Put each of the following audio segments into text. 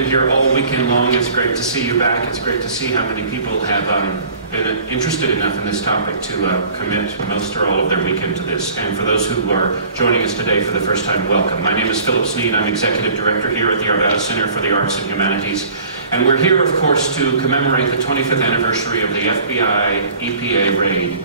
Here all weekend long. It's great to see you back. It's great to see how many people have been interested enough in this topic to commit most or all of their weekend to this. And for those who are joining us today for the first time, welcome. My name is Philip Sneed. I'm Executive Director here at the Arvada Center for the Arts and Humanities. And we're here, of course, to commemorate the 25th anniversary of the FBI EPA raid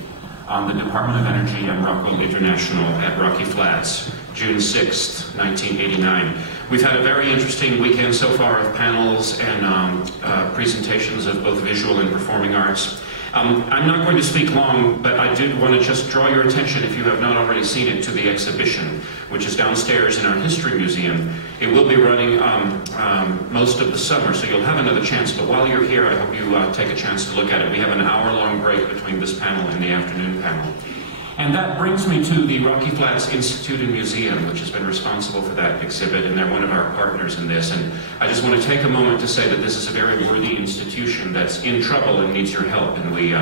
on the Department of Energy and Rockwell International at Rocky Flats, June 6th, 1989. We've had a very interesting weekend so far of panels and presentations of both visual and performing arts. I'm not going to speak long, but I did want to just draw your attention, if you have not already seen it, to the exhibition, which is downstairs in our History Museum. It will be running most of the summer, so you'll have another chance. But while you're here, I hope you take a chance to look at it. We have an hour-long break between this panel and the afternoon panel. And that brings me to the Rocky Flats Institute and Museum, which has been responsible for that exhibit, and they're one of our partners in this. And I just want to take a moment to say that this is a very worthy institution that's in trouble and needs your help. And we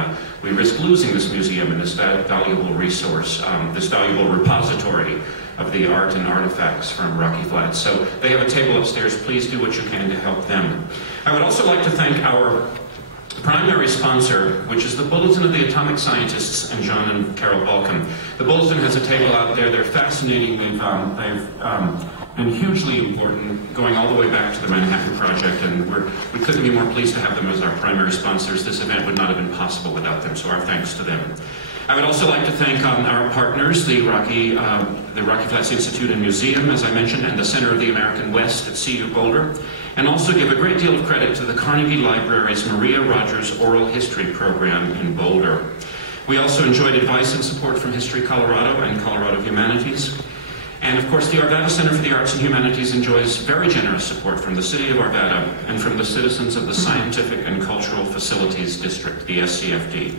risk losing this museum and this valuable resource, this valuable repository of the art and artifacts from Rocky Flats. So they have a table upstairs. Please do what you can to help them. I would also like to thank our primary sponsor, which is the Bulletin of the Atomic Scientists and John and Carol Balcom. The Bulletin has a table out there. They're fascinating. They've been hugely important, going all the way back to the Manhattan Project, and we couldn't be more pleased to have them as our primary sponsors. This event would not have been possible without them, so our thanks to them. I would also like to thank our partners, the Rocky Flats Institute and Museum, as I mentioned, and the Center of the American West at CU Boulder, and also give a great deal of credit to the Carnegie Library's Maria Rogers Oral History Program in Boulder. We also enjoyed advice and support from History Colorado and Colorado Humanities. And of course, the Arvada Center for the Arts and Humanities enjoys very generous support from the City of Arvada and from the citizens of the Scientific and Cultural Facilities District, the SCFD.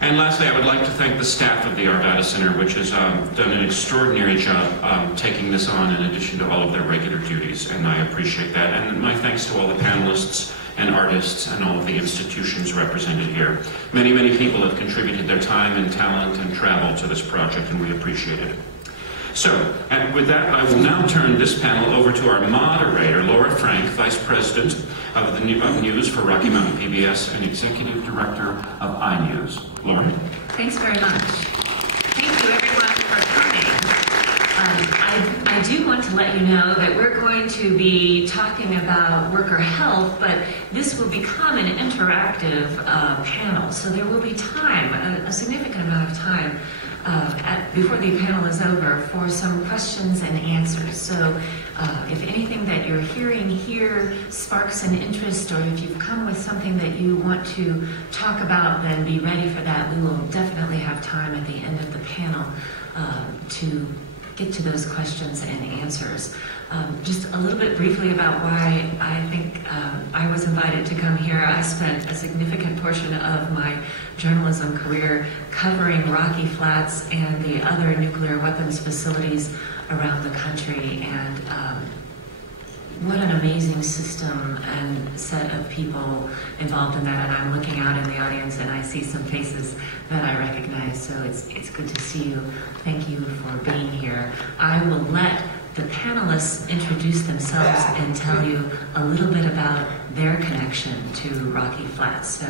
And lastly, I would like to thank the staff of the Arvada Center, which has done an extraordinary job taking this on in addition to all of their regular duties, and I appreciate that. And my thanks to all the panelists and artists and all of the institutions represented here. Many, many people have contributed their time and talent and travel to this project, and we appreciate it. So, and with that, I will now turn this panel over to our moderator, Laura Frank, Vice President of News for Rocky Mountain PBS and Executive Director of iNews. Laura? Thanks very much. Thank you, everyone, for coming. I do want to let you know that we're going to be talking about worker health, but this will become an interactive panel, so there will be time, a significant amount of time, before the panel is over for some questions and answers. So if anything that you're hearing here sparks an interest, or if you've come with something that you want to talk about, then be ready for that. We will definitely have time at the end of the panel to get to those questions and answers. Just a little bit briefly about why I think I was invited to come here. I spent a significant portion of my journalism career covering Rocky Flats and the other nuclear weapons facilities around the country, and what an amazing system and set of people involved in that. And I'm looking out in the audience and I see some faces that I recognize, so it's good to see you. Thank you for being here. I will let the panelists introduce themselves and tell you a little bit about their connection to Rocky Flats. So,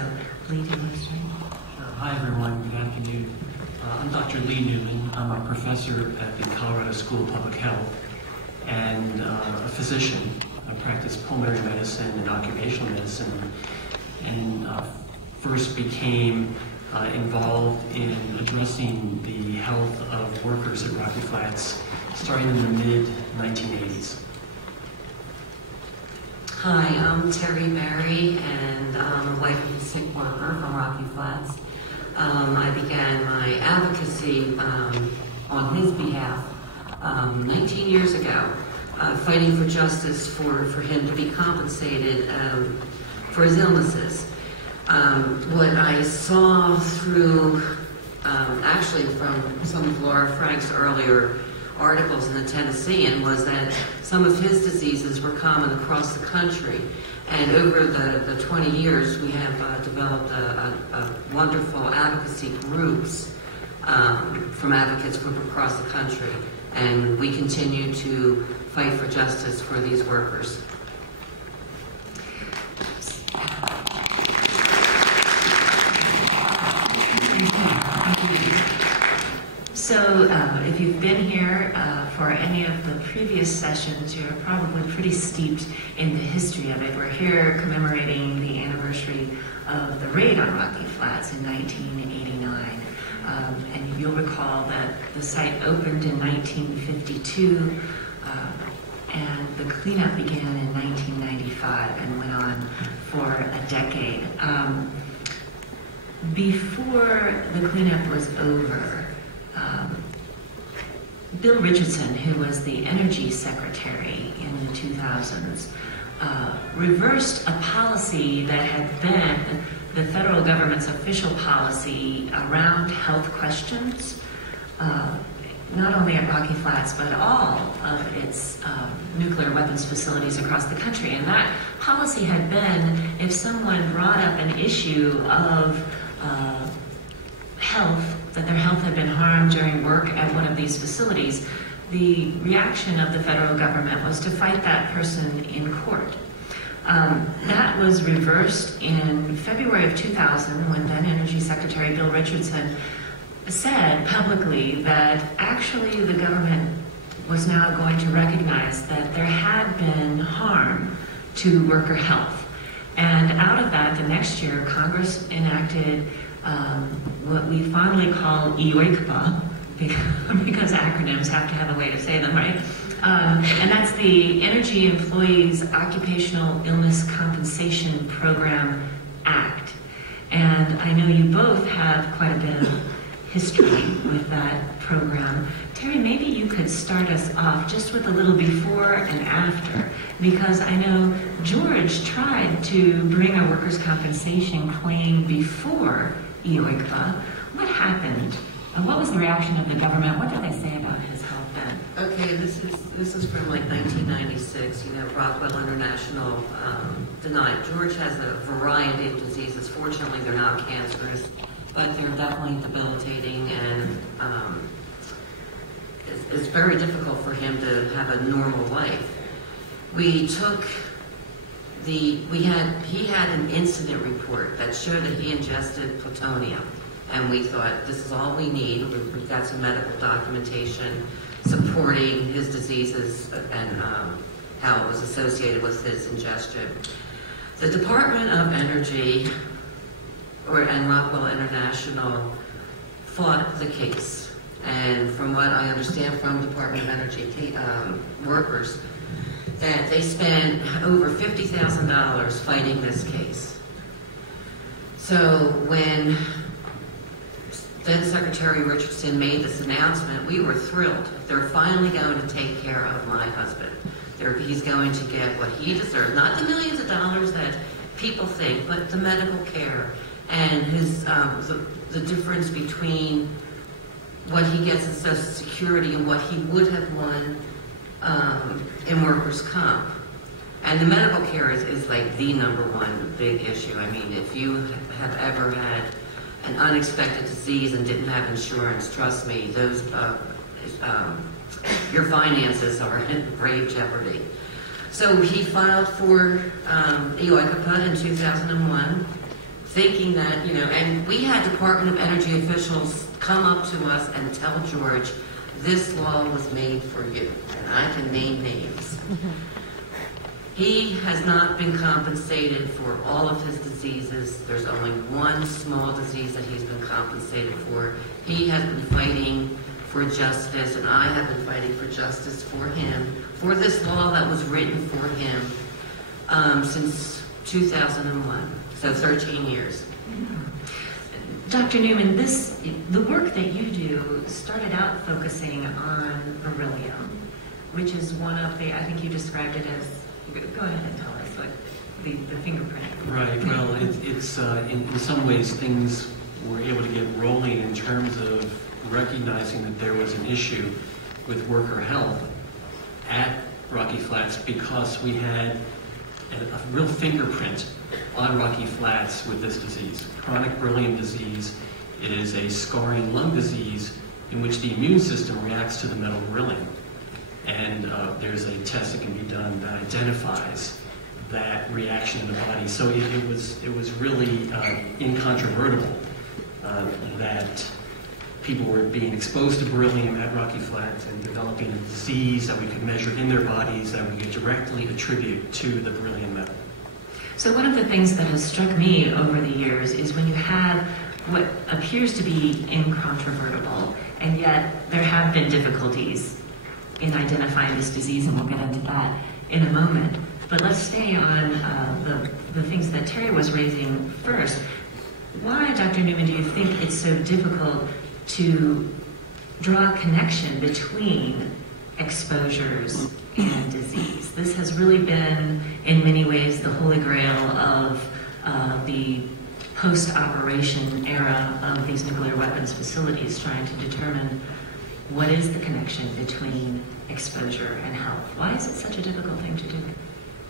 Lee, do you want to start? Sure. Hi, everyone. Good afternoon. I'm Dr. Lee Newman. I'm a professor at the Colorado School of Public Health and a physician. I practice pulmonary medicine and occupational medicine, and first became involved in addressing the health of workers at Rocky Flats starting in the mid-1980s. Hi, I'm Terrie Barrie, and I'm a wife of a sick worker from Rocky Flats. I began my advocacy on his behalf 19 years ago, fighting for justice for him to be compensated for his illnesses. What I saw through, actually from some of Laura Frank's earlier articles in the Tennessean, was that some of his diseases were common across the country. And over the 20 years, we have developed a wonderful advocacy groups from advocates from across the country. And we continue to fight for justice for these workers. So if you've been here for any of the previous sessions, you're probably pretty steeped in the history of it. We're here commemorating the anniversary of the raid on Rocky Flats in 1989. And you'll recall that the site opened in 1952, and the cleanup began in 1995 and went on for a decade. Before the cleanup was over, Bill Richardson, who was the Energy Secretary in the 2000s, reversed a policy that had been the federal government's official policy around health questions, not only at Rocky Flats, but all of its nuclear weapons facilities across the country. And that policy had been, if someone brought up an issue of health, that their health had been harmed during work at one of these facilities, the reaction of the federal government was to fight that person in court. That was reversed in February of 2000 when then Energy Secretary Bill Richardson said publicly that actually the government was now going to recognize that there had been harm to worker health. And out of that, the next year, Congress enacted what we fondly call EOICPA, because acronyms have to have a way to say them, right? And that's the Energy Employees Occupational Illness Compensation Program Act. And I know you both have quite a bit of history with that program. Terrie, maybe you could start us off just with a little before and after, because I know George tried to bring a workers' compensation claim before EOICPA. What happened? And what was the reaction of the government? What did they say about his health then? Okay, this is from like 1996. You know, Rockwell International denied. George has a variety of diseases. Fortunately, they're not cancerous, but they're definitely debilitating, and it's very difficult for him to have a normal life. He had an incident report that showed that he ingested plutonium, and we thought, this is all we need. We've got some medical documentation supporting his diseases and how it was associated with his ingestion. The Department of Energy and Rockwell International fought the case, and from what I understand from Department of Energy workers, that they spent over $50,000 fighting this case. So when then Secretary Richardson made this announcement, we were thrilled. They're finally going to take care of my husband. He's going to get what he deserves, not the millions of dollars that people think, but the medical care and his the difference between what he gets in Social Security and what he would have won in workers' comp. And the medical care is like the #1 big issue. I mean, if you have ever had an unexpected disease and didn't have insurance, trust me, those your finances are in grave jeopardy. So he filed for EOICPA in 2001, thinking that, you know, and we had Department of Energy officials come up to us and tell George, this law was made for you, and I can name names. He has not been compensated for all of his diseases. There's only one small disease that he's been compensated for. He has been fighting for justice, and I have been fighting for justice for him, for this law that was written for him since 2001, so 13 years. Dr. Newman, the work that you do started out focusing on beryllium, which is one of the, I think you described it as, go ahead and tell us, like the fingerprint. Right, well, it's in some ways things were able to get rolling in terms of recognizing that there was an issue with worker health at Rocky Flats because we had a real fingerprint on Rocky Flats with this disease. Chronic beryllium disease. It is a scarring lung disease in which the immune system reacts to the metal beryllium. And there's a test that can be done that identifies that reaction in the body. So it was really incontrovertible that people were being exposed to beryllium at Rocky Flats and developing a disease that we could measure in their bodies that we could directly attribute to the beryllium metal. So one of the things that has struck me over the years is when you have what appears to be incontrovertible, and yet there have been difficulties in identifying this disease, and we'll get into that in a moment. But let's stay on the things that Terrie was raising first. Why, Dr. Newman, do you think it's so difficult to draw a connection between exposures and disease? This has really been, in many ways, the holy grail of the post-operation era of these nuclear weapons facilities, trying to determine what is the connection between exposure and health. Why is it such a difficult thing to do?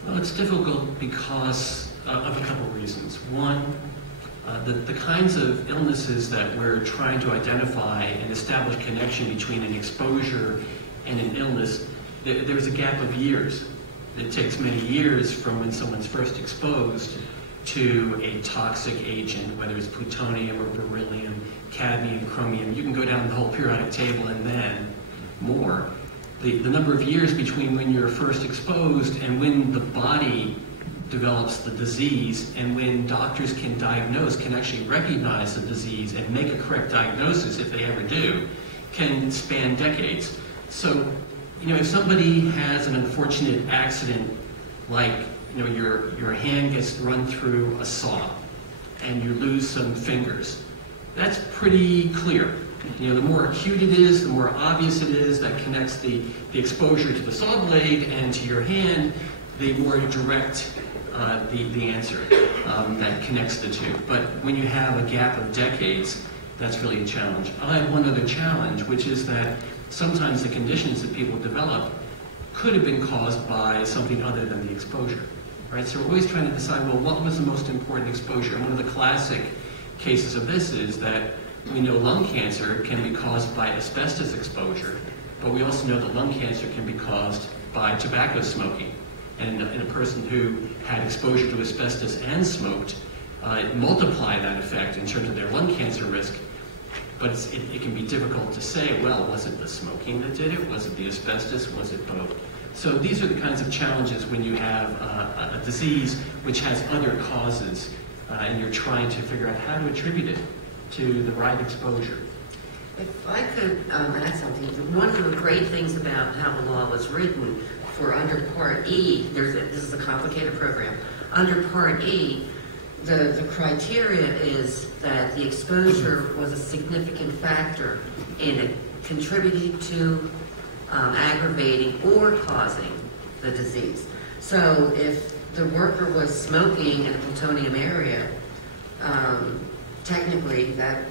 Well, it's difficult because of a couple of reasons. One, the kinds of illnesses that we're trying to identify and establish connection between an exposure and an illness, there's a gap of years. It takes many years from when someone's first exposed to a toxic agent, whether it's plutonium or beryllium, cadmium, chromium. You can go down the whole periodic table and then more. The number of years between when you're first exposed and when the body develops the disease and when doctors can diagnose, can actually recognize the disease and make a correct diagnosis, if they ever do, can span decades. So, if somebody has an unfortunate accident, like your hand gets run through a saw and you lose some fingers, that's pretty clear. The more acute it is, the more obvious it is that connects the exposure to the saw blade and to your hand, the more direct the answer that connects the two. But when you have a gap of decades, that's really a challenge. I'll add one other challenge, which is that sometimes the conditions that people develop could have been caused by something other than the exposure. Right? So we're always trying to decide, well, what was the most important exposure? And one of the classic cases of this is that we know lung cancer can be caused by asbestos exposure, but we also know that lung cancer can be caused by tobacco smoking. And in a person who had exposure to asbestos and smoked, multiply that effect in terms of their lung cancer risk. But it can be difficult to say, well, was it the smoking that did it? Was it the asbestos? Was it both? So these are the kinds of challenges when you have a disease which has other causes, and you're trying to figure out how to attribute it to the right exposure. If I could add something, one of the great things about how the law was written for under Part E, this is a complicated program. Under Part E, the criteria is that the exposure was a significant factor in it contributing to aggravating or causing the disease. So if the worker was smoking in a plutonium area, technically that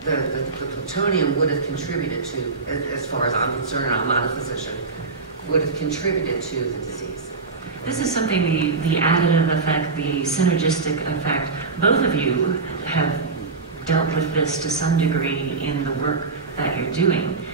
the plutonium would have contributed to, as far as I'm concerned, I'm not a physician, would have contributed to the disease. This is something, the additive effect, the synergistic effect, both of you have dealt with this to some degree in the work that you're doing.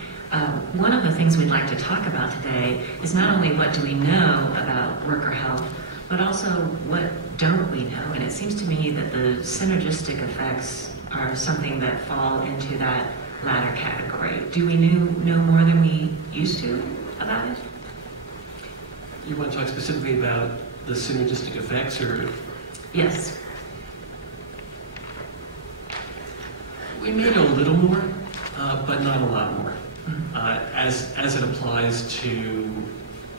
One of the things we'd like to talk about today is not only what do we know about worker health, but also what don't we know. And it seems to me that the synergistic effects are something that fall into that latter category. Do we know more than we used to about it? You want to talk specifically about the synergistic effects, or? Yes. We may know a little more, but not a lot more. As it applies to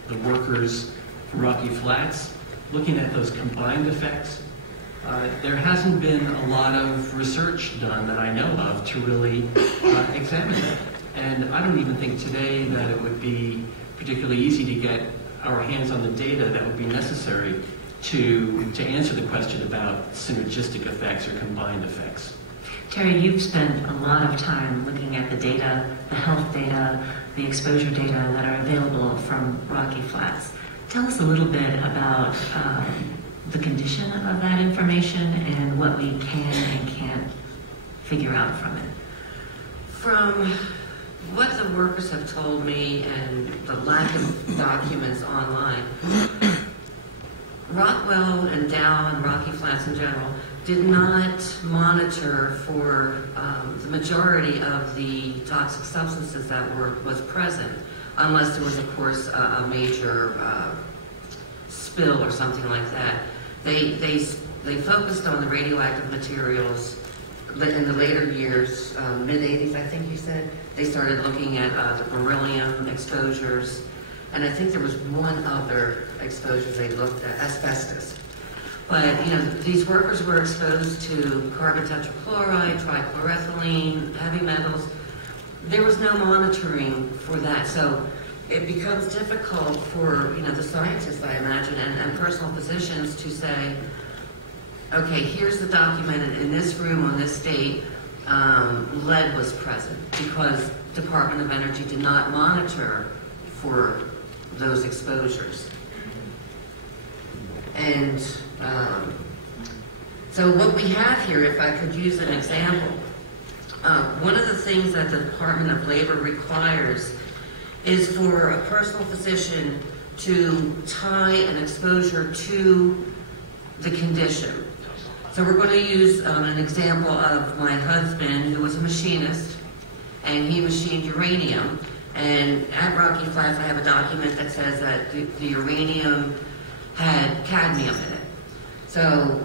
the workers from Rocky Flats, looking at those combined effects, there hasn't been a lot of research done that I know of to really examine that. And I don't even think today that it would be particularly easy to get our hands on the data that would be necessary to answer the question about synergistic effects or combined effects. Terrie, you've spent a lot of time looking at the data, the health data, the exposure data that are available from Rocky Flats. Tell us a little bit about the condition of that information and what we can and can't figure out from it. From what the workers have told me and the lack of documents online, Rockwell and Dow and Rocky Flats in general did not monitor for the majority of the toxic substances that was present, unless there was, of course, a major spill or something like that. They focused on the radioactive materials. In the later years, mid-'80s, I think you said, they started looking at the beryllium exposures, and I think there was one other exposure they looked at, asbestos. But, you know, these workers were exposed to carbon tetrachloride, trichloroethylene, heavy metals. There was no monitoring for that, so it becomes difficult for, you know, the scientists, I imagine, and personal physicians to say, okay, here's the document in this room on this date, lead was present, because Department of Energy did not monitor for those exposures. And so what we have here, if I could use an example, one of the things that the Department of Labor requires is for a personal physician to tie an exposure to the condition. So we're going to use an example of my husband, who was a machinist, and he machined uranium. And at Rocky Flats, I have a document that says that the uranium had cadmium in it. So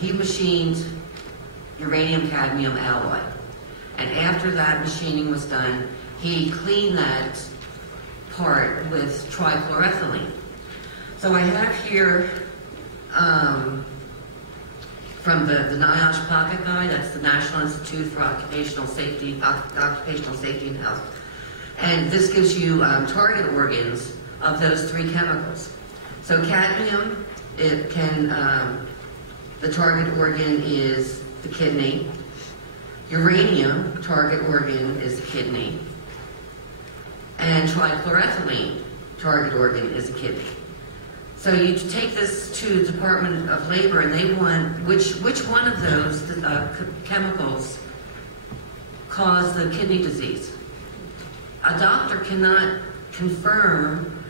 he machined uranium-cadmium alloy. And after that machining was done, he cleaned that part with trichloroethylene. So I have here from the NIOSH Pocket Guide, that's the National Institute for Occupational Safety and Health. And this gives you target organs of those three chemicals. So cadmium, it can, the target organ is the kidney. Uranium, target organ is the kidney. And trichloroethylene, target organ is the kidney. So you take this to the Department of Labor, and they want which one of those chemicals cause the kidney disease. A doctor cannot confirm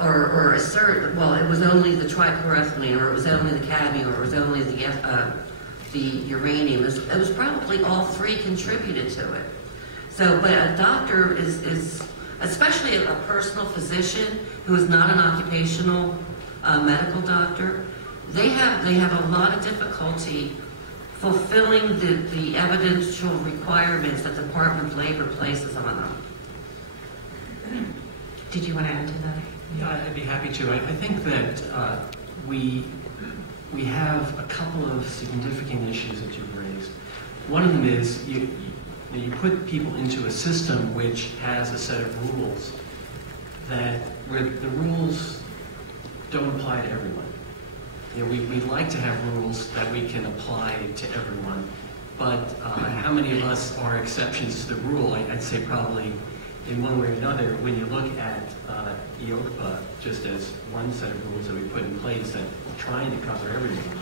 or assert, well, it was only the trichloroethylene, or it was only the cadmium, or it was only the uranium. It was probably all three contributed to it. So, but a doctor is especially a personal physician who is not an occupational medical doctor, they have a lot of difficulty fulfilling the evidential requirements that the Department of Labor places on them. Did you want to add to that? Yeah, I'd be happy to. I think that we have a couple of significant issues that you've raised. One of them is you put people into a system which has a set of rules where the rules don't apply to everyone. You know, we like to have rules that we can apply to everyone, but how many of us are exceptions to the rule? I'd say probably in one way or another. When you look at EOPA just as one set of rules that we put in place that we're trying to cover everyone,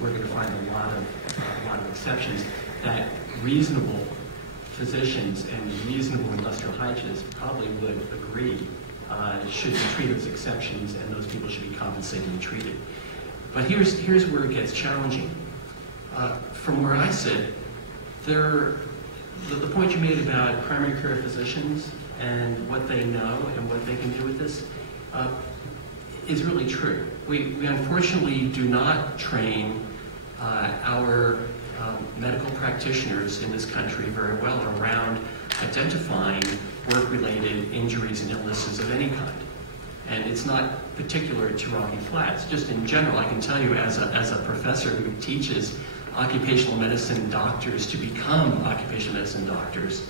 we're going to find a lot of exceptions that reasonable physicians and reasonable industrial hygienists probably would agree should be treated as exceptions, and those people should be compensated and treated. But here's where it gets challenging. From where I sit, the point you made about primary care physicians and what they know and what they can do with this is really true. We unfortunately do not train our medical practitioners in this country very well around identifying work-related injuries and illnesses of any kind. And it's not particular to Rocky Flats. Just in general, I can tell you as a professor who teaches occupational medicine doctors to become occupational medicine doctors,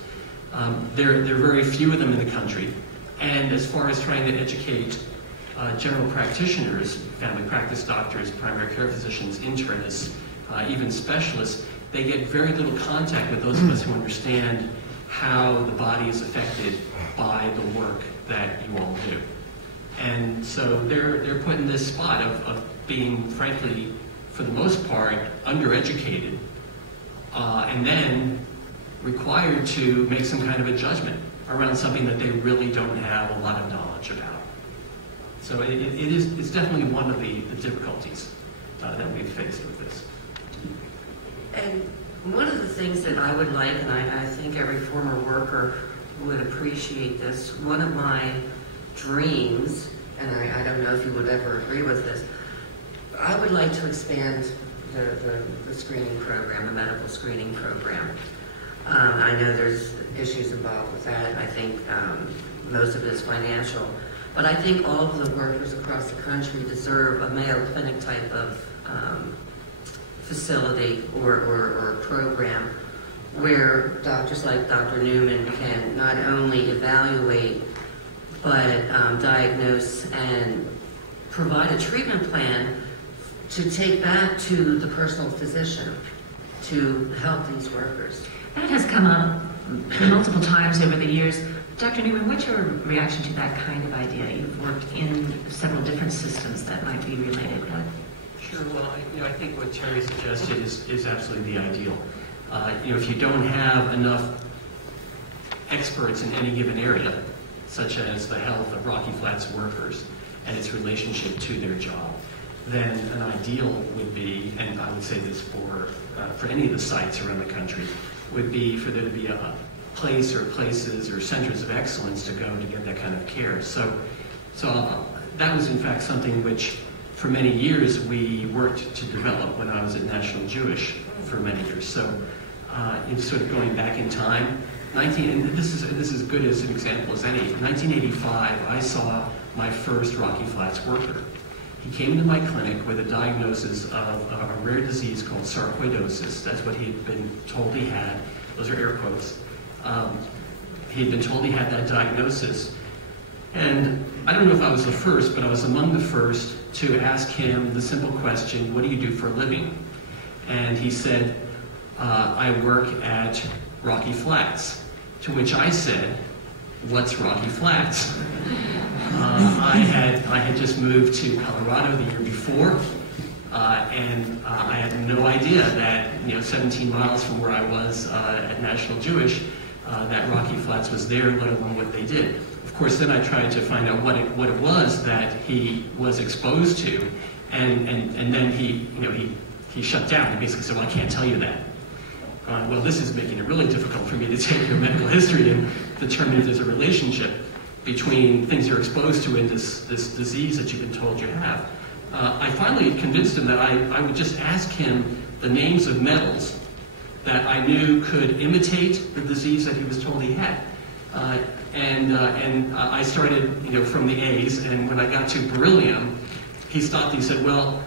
there are very few of them in the country. And as far as trying to educate general practitioners, family practice doctors, primary care physicians, internists, even specialists, they get very little contact with those of us who understand how the body is affected by the work that you all do. And so they're put in this spot of being, frankly, for the most part, undereducated, and then required to make some kind of a judgment around something that they really don't have a lot of knowledge about. So it's definitely one of the difficulties that we've faced with this. And one of the things that I would like, and I think every former worker would appreciate this, one of my dreams, and I don't know if you would ever agree with this, I would like to expand the screening program, the medical screening program. I know there's issues involved with that. I think most of it is financial. But I think all of the workers across the country deserve a Mayo Clinic type of facility or program where doctors like Dr. Newman can not only evaluate but diagnose and provide a treatment plan to take back to the personal physician to help these workers. That has come up multiple times over the years. Dr. Newman, what's your reaction to that kind of idea? You've worked in several different systems that might be related. Sure. Well, I think what Terrie suggested is absolutely the ideal. If you don't have enough experts in any given area, such as the health of Rocky Flats workers and its relationship to their job, then an ideal would be, and I would say this for any of the sites around the country, would be for there to be a place or places or centers of excellence to go to get that kind of care. So that was in fact something which for many years we worked to develop when I was at National Jewish for many years. So it's sort of going back in time. And this is as good as an example as any. In 1985, I saw my first Rocky Flats worker. He came to my clinic with a diagnosis of a rare disease called sarcoidosis. That's what he had been told he had. Those are air quotes. He had been told he had that diagnosis. And I don't know if I was the first, but I was among the first to ask him the simple question, what do you do for a living? And he said, I work at Rocky Flats, to which I said, what's Rocky Flats? I had just moved to Colorado the year before, and I had no idea that 17 miles from where I was at National Jewish, that Rocky Flats was there, let alone what they did. Of course, then I tried to find out what it was that he was exposed to, and then he shut down. He basically said, well, I can't tell you that. Well, this is making it really difficult for me to take your medical history and determine if there's a relationship between things you're exposed to and this disease that you've been told you have. I finally convinced him that I would just ask him the names of metals that I knew could imitate the disease that he was told he had. And I started, from the A's, and when I got to beryllium, he stopped. He said, well,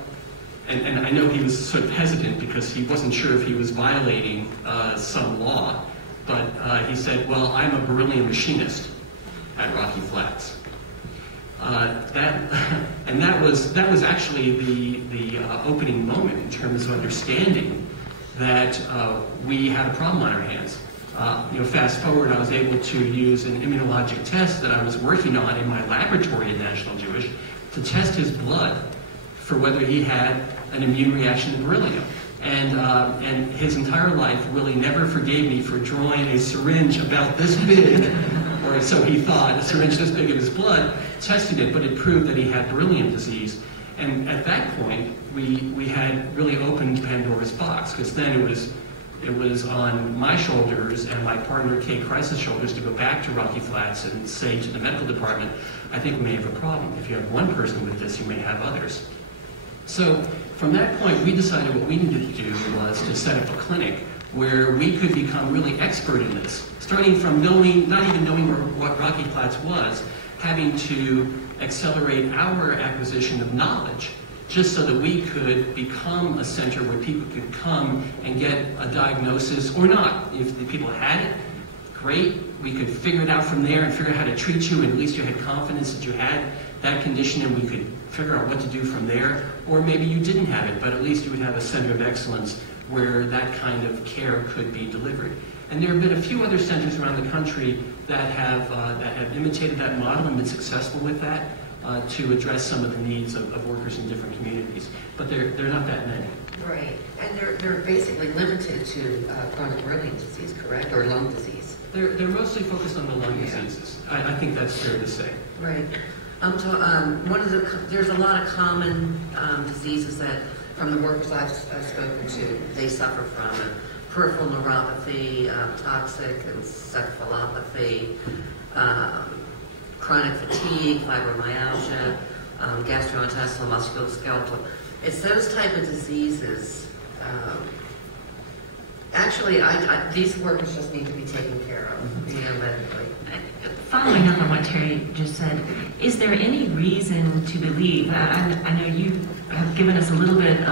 and I know he was sort of hesitant because he wasn't sure if he was violating some law, but he said, well, I'm a beryllium machinist at Rocky Flats. That was actually the opening moment in terms of understanding that we had a problem on our hands. Fast forward, I was able to use an immunologic test that I was working on in my laboratory at National Jewish to test his blood for whether he had an immune reaction to beryllium. And his entire life, Willie never forgave me for drawing a syringe about this big, or so he thought, a syringe this big of his blood, tested it, but it proved that he had beryllium disease. And at that point, we had really opened Pandora's box, because then it was on my shoulders and my partner Kay Kreis's shoulders to go back to Rocky Flats and say to the medical department, I think we may have a problem. If you have one person with this, you may have others. So from that point, we decided what we needed to do was to set up a clinic where we could become really expert in this, starting from not even knowing what Rocky Flats was, having to accelerate our acquisition of knowledge, just so that we could become a center where people could come and get a diagnosis or not. If the people had it, great. We could figure it out from there and figure out how to treat you, and at least you had confidence that you had that condition, and we could figure out what to do from there. Or maybe you didn't have it, but at least you would have a center of excellence where that kind of care could be delivered. And there have been a few other centers around the country that have imitated that model and been successful with that to address some of the needs of workers in different communities. But they're not that many. Right, and they're basically limited to chronic beryllium disease, correct, or lung disease? They're mostly focused on the lung diseases. I think that's fair to say. Right. There's a lot of common diseases that from the workers I've spoken to, they suffer from peripheral neuropathy, toxic encephalopathy, chronic fatigue, fibromyalgia, gastrointestinal, musculoskeletal. It's those type of diseases. Actually, these workers just need to be taken care of, medically. Following up on what Terrie just said, is there any reason to believe, I know you have given us a little bit of